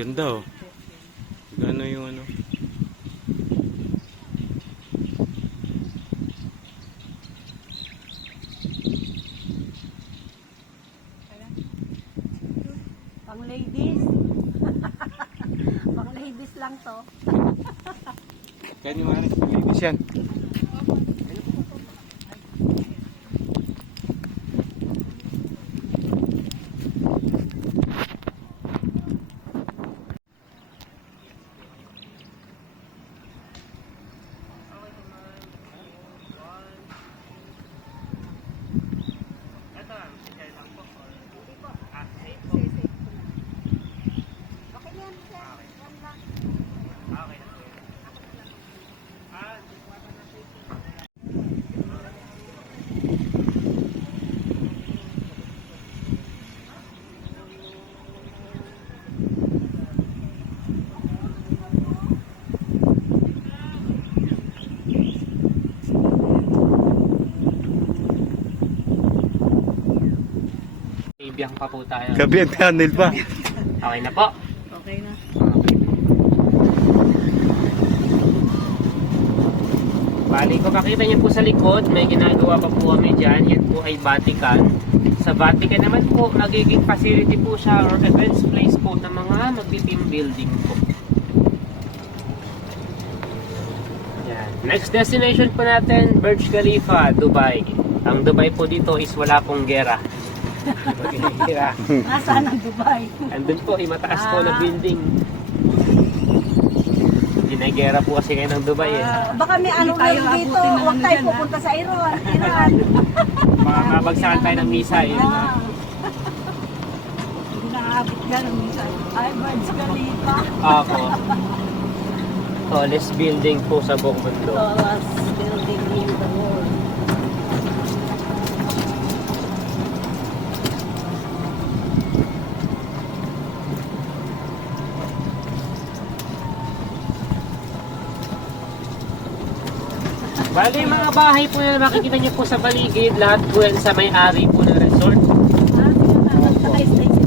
Ganda oh. Gano yung ano. Pang ladies. Pang ladies lang to. Kaya ni Maris, ladies yan. Ibiyang pa po tayo. Gabi ang tunnel pa. Okay na po. Okay na. Bali, kung makita niyo po sa likod, may ginagawa pa po kami dyan. Yan po ay Vatican. Sa Vatican naman po, magiging facility po siya or events place po ng mga magti-team building po. Yan. Next destination po natin, Burj Khalifa, Dubai. Ang Dubai po dito is wala pong gera. Nasaan ang Dubai? Andun po, mataas po na building. Ginagera po kasi ngayon ng Dubai eh. Baka may ano tayo dito. Huwag tayo pupunta sa Iran. Makakabagsakan tayo ng misa eh. Hindi nakaabot yan ang minsan. Ay, Burj Khalifa. Ako. Tallest building po sa buong mundo. Tallest building in the world. Bali, yung mga bahay po na makikita niyo po sa paligid, lahat po yan sa may-ari po ng resort.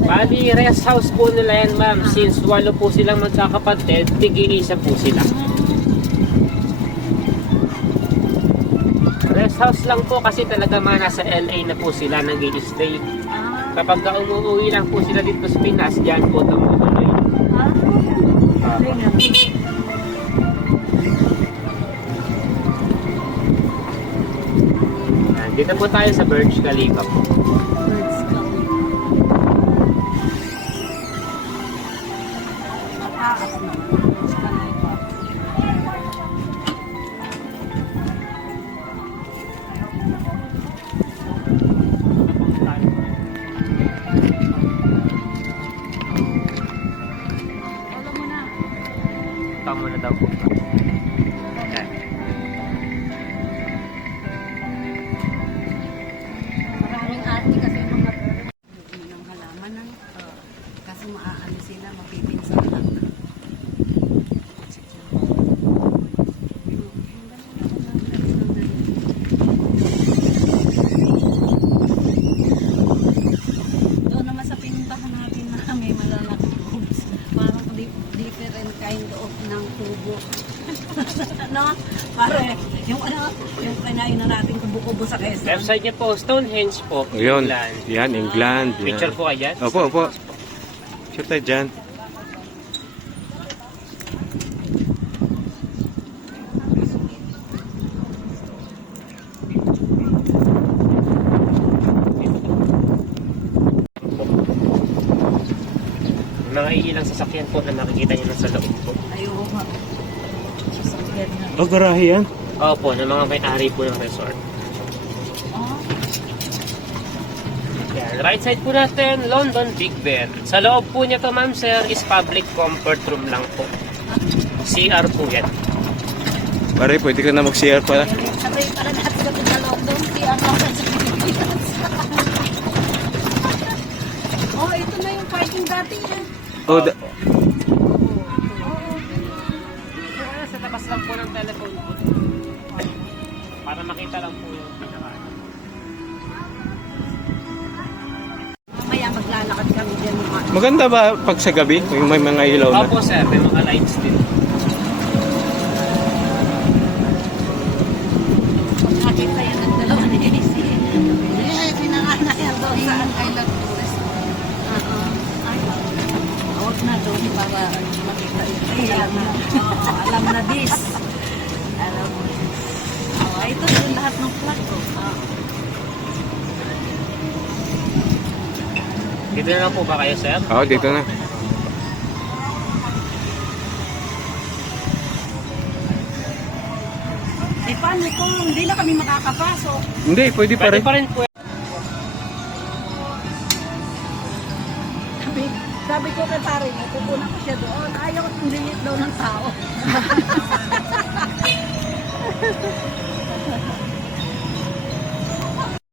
Bali, rest house po nila yan, ma'am. Since walo po silang magkakapatid, tig-iisa po sila. Rest house lang po kasi talaga mga nasa LA na po sila nag-i-stay. Kapag umuwi lang po sila dito sa Pinas, dyan po tumutuloy. Dito po tayo sa Burj Khalifa po. Burj Khalifa. Mataas na. Burj Khalifa. Wala mo na. Tama na daw po. Ayan. Maraming ate kasi mga ng halaman ng kasi maaano sila, mapipinsan lang. Doon naman sa pinuntahan natin na may malalaki tubos. Parang different kind of ng tubo. No? Pare, yung kinain na natin kubo-kubo sa Quezon. Left side niya po, Stonehenge po. Ayun. England. Yan, England. Yan. Picture po kayo dyan? Opo, opo. Sure tayo dyan. Mga ilang sasakyan po na makikita niyo sa loob po. Ayoko nga. Sasakyan nga. Oh, garahe yan. Opo, ng mga may-ari po ng resort. Oh, Yan, right side po natin, London Big Ben. Sa loob po niya to, ma'am sir, is public comfort room lang po. CR po yan. Pare, pwede ka na mag-CR pala. sabay para natin sa tagalog doon. Si ano sa Pilipinas. Oh, ito na yung parking dati eh. Oh, Sa labas lang po ng telephone po. Para makita lang po yung pinaka. Mamaya maglalakad lakad kami dyan. Maganda ba pag sa gabi? Yung may mga ilaw na? Opo sir, may mga lights din. Pag nakita yan ang dalawa ni AC, sinangana yan doon saan I love tourist. Ay, huwag na doon para makita yun. Ay, alam na this. Alam mo. Ito yung lahat ng flag ko. Dito na lang po ba kayo sir? Oo, dito na. Eh, paano kung hindi na kami makakapasok? Hindi, pwede pa Pwede rin. pa rin po. Sabi ko kay pare, pupunan ko siya doon. Ayaw, hindi daw ng tao.